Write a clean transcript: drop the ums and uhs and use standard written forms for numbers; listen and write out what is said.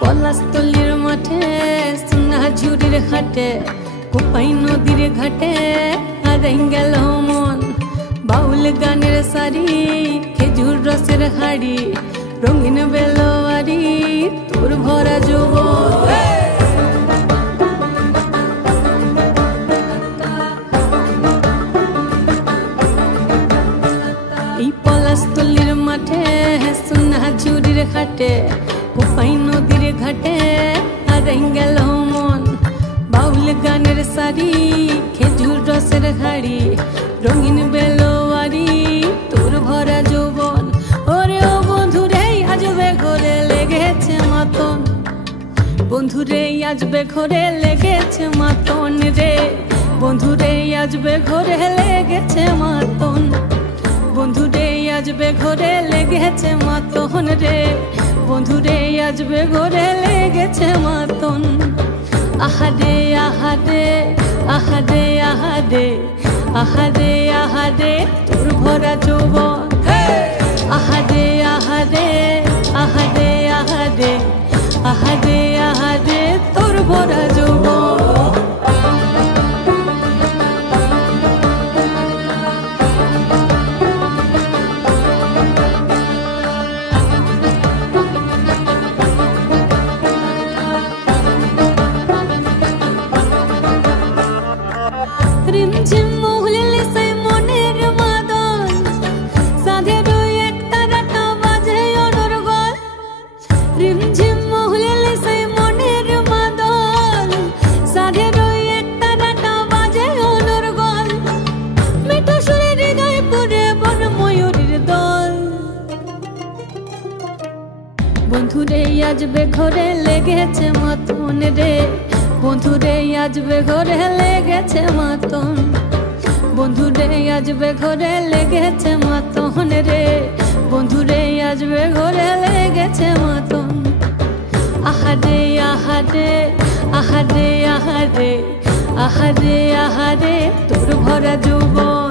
পলাশতলির মাঠে সোনা ঝুড়ির হাটে কোপাই নদীর ঘাটে হারাই গেল মন বাউল গানের সারি খেজুর রসের হাড়ি রঙিন বেলোয়ারি তোর ভরা যৌবন এই পলাশতলির মাঠে সোনা ঝুড়ির হাটে কোপাই নদীর ঘাটে হারাই গেল মন বাউল গানের সারি খেজুর রসের হাড়ি রঙিন বেলোয়ারি তোর ভরা যৌবন ওরে ও বন্ধুরে আজবে ঘরে লেগেছে মাতন বন্ধুরে আজবে ঘরে লেগেছে মাতন রে বন্ধুরে আজবে ঘরে লেগেছে মাতন বন্ধুরে আজবে ঘরে লেগেছে মাতন রে বন্ধুরে আজবে ঘরে লেগেছে মাতন আহারে আহারে আহারে আহারে আহারে আহারে তোর ভরা যৌবন আহারে আহারে আহারে আহারে আহারে আহারে তোর ভরা যৌবন রিমঝিম মহুলিলে সেই মনের মাদল সাধের এক তারাটা বাজে অনর্গল রিমঝিম মহুলিলে সেই মনের মাদল সাধের এক তারাটা বাজে অনর্গল মিঠা সুরে হৃদয় পুরে বন ময়ূরীর দল বন্ধুরে আজবে ঘরে লেগেছে মাতন রে বন্ধুরে আজবে ঘরে লেগেছে মাতন বন্ধুরে আজবে ঘরে লেগেছে মাতন রে বন্ধুরে আজবে ঘরে লেগেছে মাতন আহারে আহারে আহারে আহারে আহারে আহারে তোর ভরা যৌবন